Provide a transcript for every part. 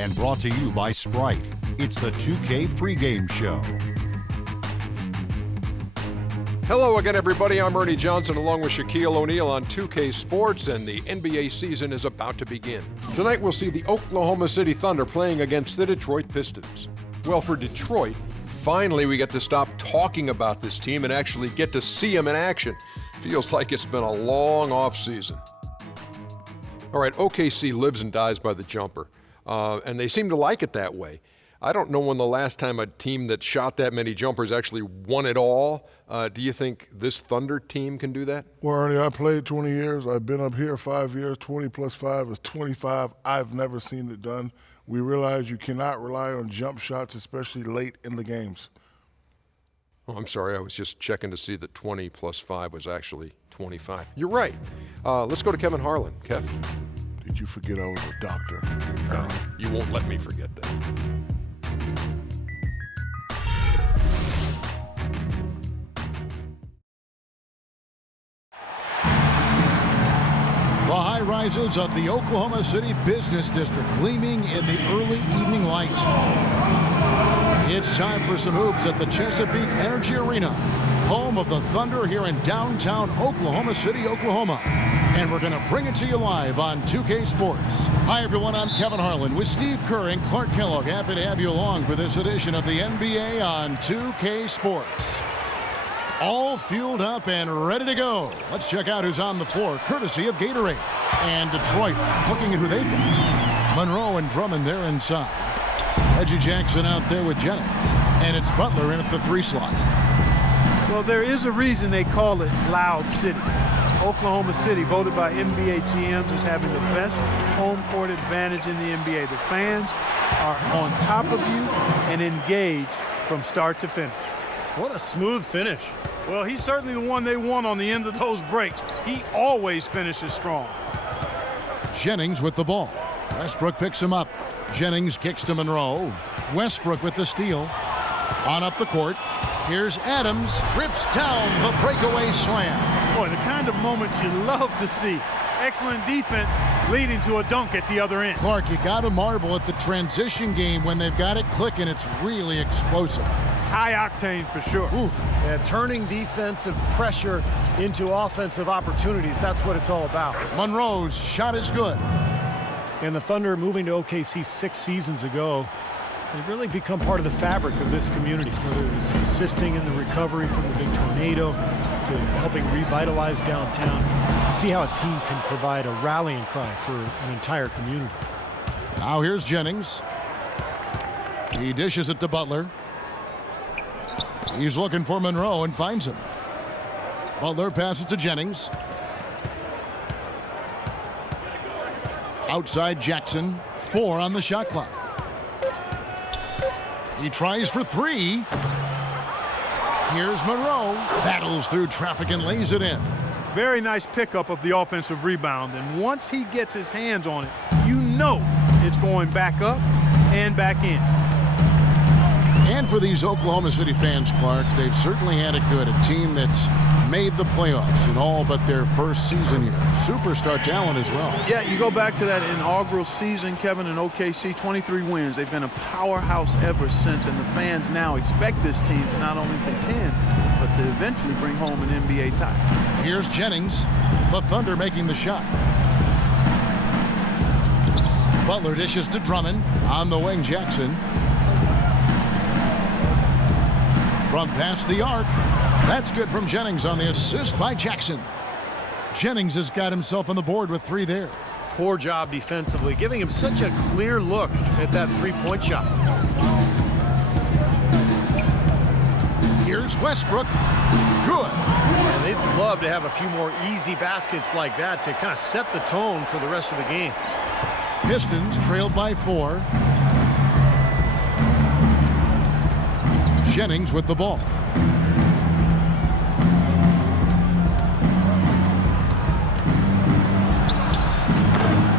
and brought to you by Sprite. It's the 2K pregame show. Hello again, everybody. I'm Ernie Johnson along with Shaquille O'Neal on 2K Sports, and the NBA season is about to begin. Tonight we'll see the Oklahoma City Thunder playing against the Detroit Pistons. Well, for Detroit, finally we get to stop talking about this team and actually get to see them in action. Feels like it's been a long offseason. All right, OKC lives and dies by the jumper, and they seem to like it that way. I don't know when the last time a team that shot that many jumpers actually won it all. Do you think this Thunder team can do that? Well, Ernie, I played 20 years. I've been up here 5 years. 20 plus 5 is 25. I've never seen it done. We realize you cannot rely on jump shots, especially late in the games. Oh, I'm sorry. I was just checking to see that 20 plus 5 was actually 25. You're right. Let's go to Kevin Harlan. Kev? Did you forget I was a doctor? No, you won't let me forget that. The high rises of the Oklahoma City Business District gleaming in the early evening light. It's time for some hoops at the Chesapeake Energy Arena, home of the Thunder here in downtown Oklahoma City, Oklahoma. And we're going to bring it to you live on 2K Sports. Hi, everyone. I'm Kevin Harlan with Steve Kerr and Clark Kellogg. Happy to have you along for this edition of the NBA on 2K Sports. All fueled up and ready to go. Let's check out who's on the floor, courtesy of Gatorade. And Detroit looking at who they've got. Monroe and Drummond there inside. Reggie Jackson out there with Jennings. And it's Butler in at the 3 slot. Well, there is a reason they call it Loud City. Oklahoma City, voted by NBA GMs as having the best home court advantage in the NBA. The fans are on top of you and engaged from start to finish. What a smooth finish. Well, he's certainly the one they want on the end of those breaks. He always finishes strong. Jennings with the ball. Westbrook picks him up. Jennings kicks to Monroe. Westbrook with the steal. On up the court. Here's Adams. Rips down the breakaway slam. Boy, the kind of moments you love to see. Excellent defense leading to a dunk at the other end. Clark, you got to marvel at the transition game when they've got it clicking. It's really explosive. High octane for sure. Oof. Yeah, turning defensive pressure into offensive opportunities. That's what it's all about. Monroe's shot is good. And the Thunder moving to OKC 6 seasons ago, they've really become part of the fabric of this community, whether it was assisting in the recovery from the big tornado to helping revitalize downtown. And see how a team can provide a rallying cry for an entire community. Now here's Jennings. He dishes it to Butler. He's looking for Monroe and finds him. Butler passes to Jennings. Outside Jackson. 4 on the shot clock. He tries for 3. Here's Monroe. Battles through traffic and lays it in. Very nice pickup of the offensive rebound. And once he gets his hands on it, you know it's going back up and back in. And for these Oklahoma City fans, Clark, they've certainly had it good. A team that's made the playoffs in all but their first season here. Superstar talent as well. Yeah, you go back to that inaugural season, Kevin, in OKC, 23 wins. They've been a powerhouse ever since, and the fans now expect this team to not only contend, but to eventually bring home an NBA title. Here's Jennings. The Thunder making the shot. Butler dishes to Drummond. On the wing, Jackson. From past the arc. That's good from Jennings on the assist by Jackson. Jennings has got himself on the board with 3 there. Poor job defensively, giving him such a clear look at that 3-point shot. Here's Westbrook. Good. And they'd love to have a few more easy baskets like that to kind of set the tone for the rest of the game. Pistons trailed by 4. Jennings with the ball.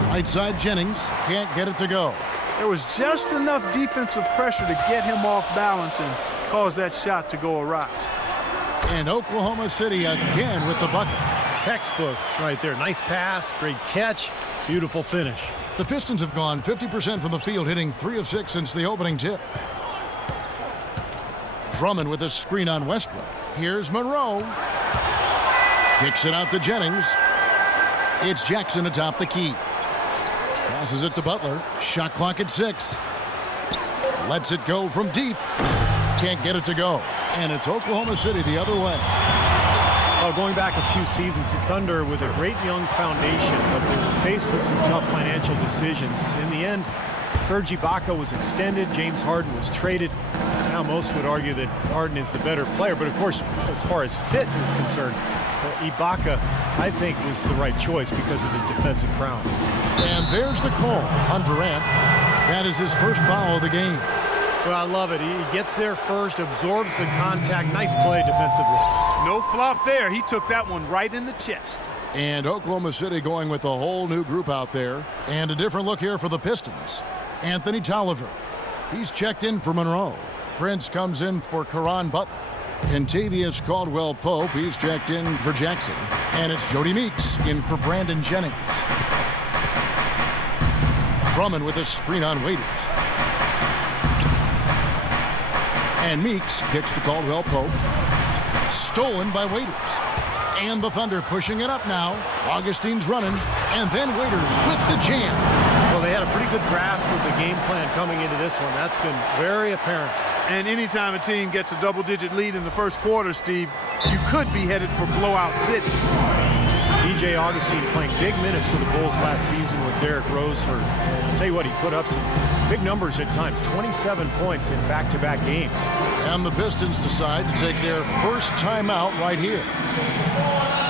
Right side Jennings can't get it to go. There was just enough defensive pressure to get him off balance and cause that shot to go awry. And Oklahoma City again with the bucket. Textbook right there. Nice pass, great catch, beautiful finish. The Pistons have gone 50% from the field, hitting 3 of 6 since the opening tip. Drummond with a screen on Westbrook. Here's Monroe. Kicks it out to Jennings. It's Jackson atop the key. Passes it to Butler. Shot clock at 6. Lets it go from deep. Can't get it to go. And it's Oklahoma City the other way. Well, going back a few seasons, the Thunder with a great young foundation, but they were faced with some tough financial decisions. In the end, Serge Ibaka was extended. James Harden was traded. Now most would argue that Harden is the better player, but of course, as far as fit is concerned, Ibaka, I think, was the right choice because of his defensive prowess. And there's the call on Durant. That is his first foul of the game. Well, I love it. He gets there first, absorbs the contact. Nice play defensively. No flop there. He took that one right in the chest. And Oklahoma City going with a whole new group out there. And a different look here for the Pistons. Anthony Tolliver. He's checked in for Monroe. Prince comes in for Caron Butler. Kentavious Caldwell-Pope, he's checked in for Jackson. And it's Jody Meeks in for Brandon Jennings. Drummond with a screen on Waiters. And Meeks kicks to Caldwell-Pope. Stolen by Waiters. And the Thunder pushing it up now. Augustine's running. And then Waiters with the jam. Well, they had a pretty good grasp of the game plan coming into this one. That's been very apparent. And anytime a team gets a double-digit lead in the first quarter, Steve, you could be headed for blowout city. DJ Augustine playing big minutes for the Bulls last season with Derrick Rose hurt. I'll tell you what, he put up some big numbers at times, 27 points in back-to-back games. And the Pistons decide to take their first timeout right here.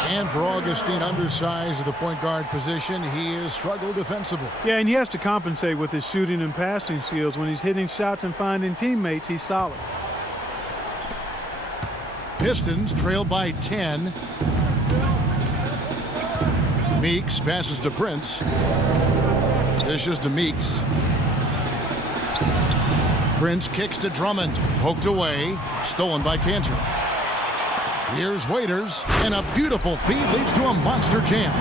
And for Augustine, undersized at the point guard position, he has struggled defensively. Yeah, and he has to compensate with his shooting and passing skills. When he's hitting shots and finding teammates, he's solid. Pistons trail by 10. Meeks passes to Prince. Dishes to Meeks. Prince kicks to Drummond. Poked away. Stolen by Cantor. Here's Waiters. And a beautiful feed leads to a monster jam.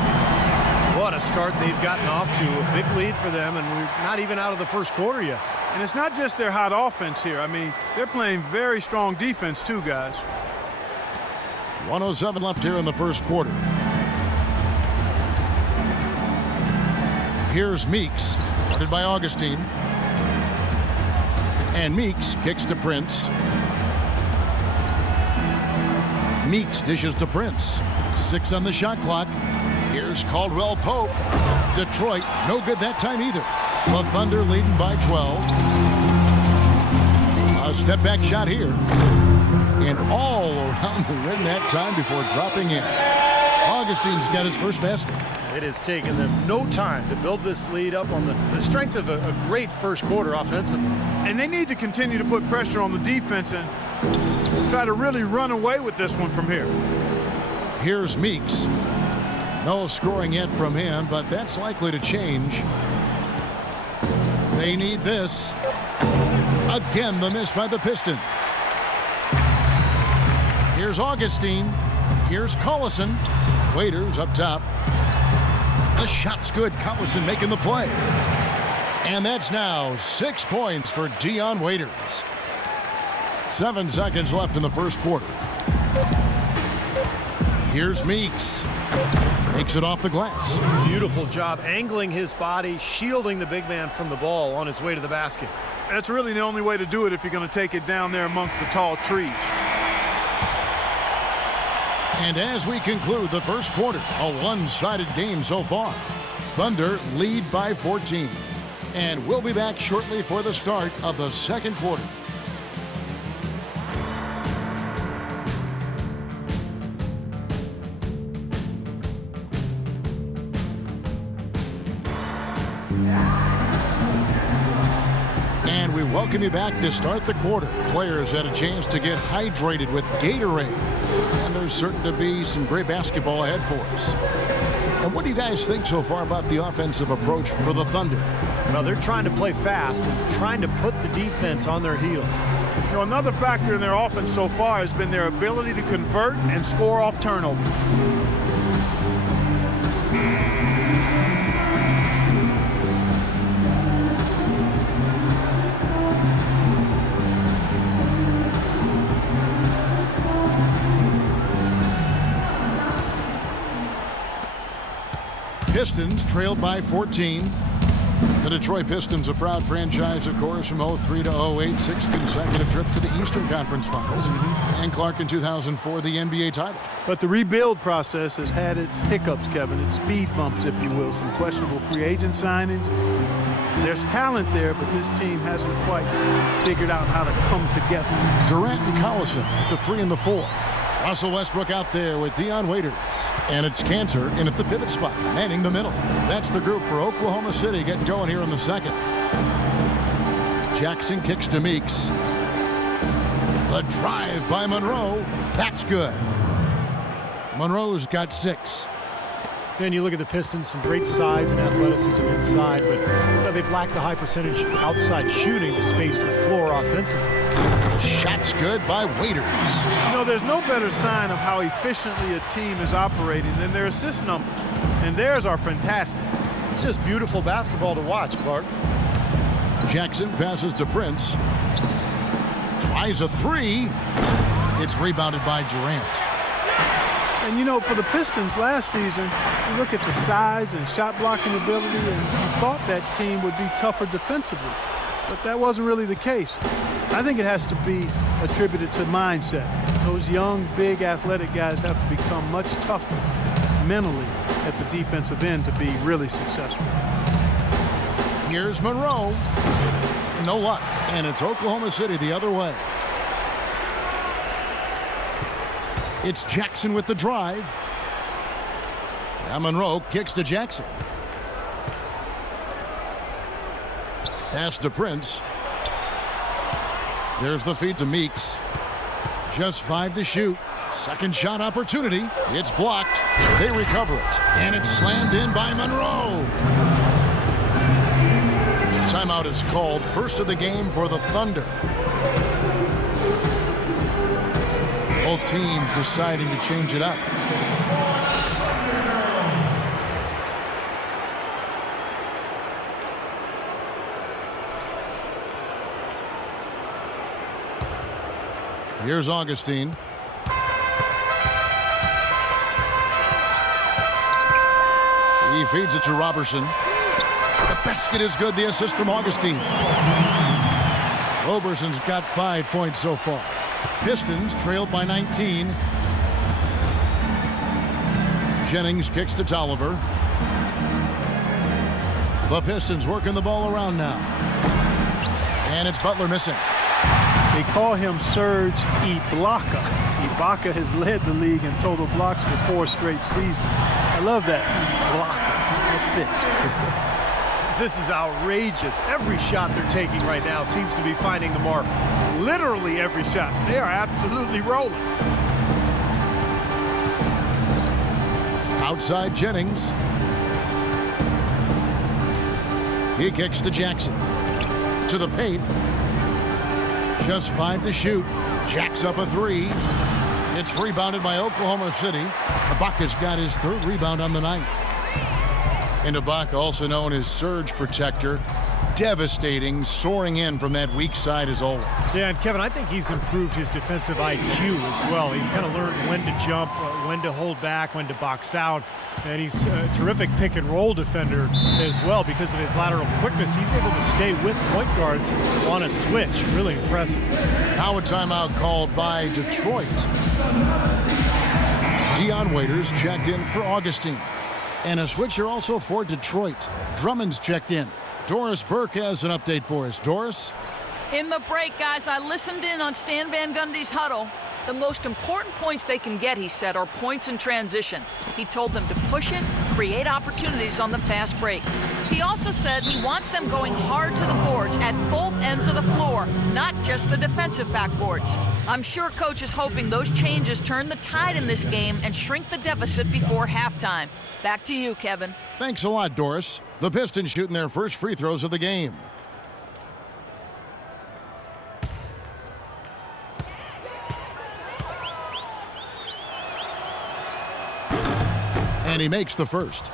What a start they've gotten off to. A big lead for them, and we're not even out of the first quarter yet. And it's not just their hot offense here. I mean, they're playing very strong defense too, guys. 1:07 left here in the first quarter. Here's Meeks, guarded by Augustine. And Meeks kicks to Prince. Meeks dishes to Prince. 6 on the shot clock. Here's Caldwell-Pope. Detroit, no good that time either. The Thunder leading by 12. A step back shot here. And all around the rim that time before dropping in. Augustine's got his first basket. It has taken them no time to build this lead up on the strength of a great first quarter offensively. And they need to continue to put pressure on the defense and try to really run away with this one from here. Here's Meeks. No scoring yet from him, but that's likely to change. They need this. Again, the miss by the Pistons. Here's Augustine. Here's Collison. Waiters up top. The shot's good. Collison making the play. And that's now 6 points for Dion Waiters. 7 seconds left in the first quarter. Here's Meeks. Takes it off the glass. Beautiful job angling his body, shielding the big man from the ball on his way to the basket. That's really the only way to do it if you're going to take it down there amongst the tall trees. And as we conclude the first quarter, a one-sided game so far. Thunder lead by 14. And we'll be back shortly for the start of the second quarter. And we welcome you back to start the quarter. Players had a chance to get hydrated with Gatorade. And there's certain to be some great basketball ahead for us. And what do you guys think so far about the offensive approach for the Thunder? Well, they're trying to play fast and trying to put the defense on their heels. You know, another factor in their offense so far has been their ability to convert and score off turnovers. Pistons trailed by 14. The Detroit Pistons, a proud franchise, of course, from 03 to 08, 6 consecutive trips to the Eastern Conference Finals. And Clark in 2004, the NBA title. But the rebuild process has had its hiccups, Kevin, its speed bumps, if you will, some questionable free agent signings. There's talent there, but this team hasn't quite figured out how to come together. Durant and Collison at the 3 and the 4. Russell Westbrook out there with Dion Waiters. And it's Cantor in at the pivot spot, manning the middle. That's the group for Oklahoma City getting going here in the second. Jackson kicks to Meeks. The drive by Monroe. That's good. Monroe's got 6. Then you look at the Pistons, some great size and athleticism inside, but they've lacked the high percentage outside shooting to space the floor offensively. Shots good by Waiters. You know, there's no better sign of how efficiently a team is operating than their assist numbers. And theirs are fantastic. It's just beautiful basketball to watch, Clark. Jackson passes to Prince. Tries a 3. It's rebounded by Durant. And, you know, for the Pistons last season, you look at the size and shot blocking ability, and you thought that team would be tougher defensively. But that wasn't really the case. I think it has to be attributed to mindset. Those young, big, athletic guys have to become much tougher mentally at the defensive end to be really successful. Here's Monroe. No luck. And it's Oklahoma City the other way. It's Jackson with the drive. And Monroe kicks to Jackson. Pass to Prince. There's the feed to Meeks. Just 5 to shoot. Second shot opportunity. It's blocked. They recover it. And it's slammed in by Monroe. Timeout is called. First of the game for the Thunder. Both teams deciding to change it up. Here's Augustine. He feeds it to Robertson. The basket is good. The assist from Augustine. Roberson's got 5 points so far. Pistons trailed by 19. Jennings kicks to Tolliver. The Pistons working the ball around now. And it's Butler missing. They call him Serge Ibaka. Ibaka has led the league in total blocks for 4 straight seasons. I love that. Ibaka. It fits. This is outrageous. Every shot they're taking right now seems to be finding the mark. Literally every shot. They are absolutely rolling. Outside Jennings. He kicks to Jackson. To the paint. Just 5 to shoot. Jacks up a 3. It's rebounded by Oklahoma City. Ibaka's got his 3rd rebound on the night. And Ibaka, also known as surge protector, devastating, soaring in from that weak side as always. Yeah, and Kevin, I think he's improved his defensive IQ as well. He's kind of learned when to jump, when to hold back, when to box out. And he's a terrific pick and roll defender as well because of his lateral quickness. He's able to stay with point guards on a switch. Really impressive. Now a timeout called by Detroit. Dion Waiters checked in for Augustine. And a switcher also for Detroit. Drummond's checked in. Doris Burke has an update for us. Doris? In the break, guys, I listened in on Stan Van Gundy's huddle. The most important points they can get, he said, are points in transition. He told them to push it, create opportunities on the fast break. He also said he wants them going hard to the boards at both ends of the floor, not just the defensive backboards. I'm sure Coach is hoping those changes turn the tide in this game and shrink the deficit before halftime. Back to you, Kevin. Thanks a lot, Doris. The Pistons shooting their first free throws of the game. And he makes the first.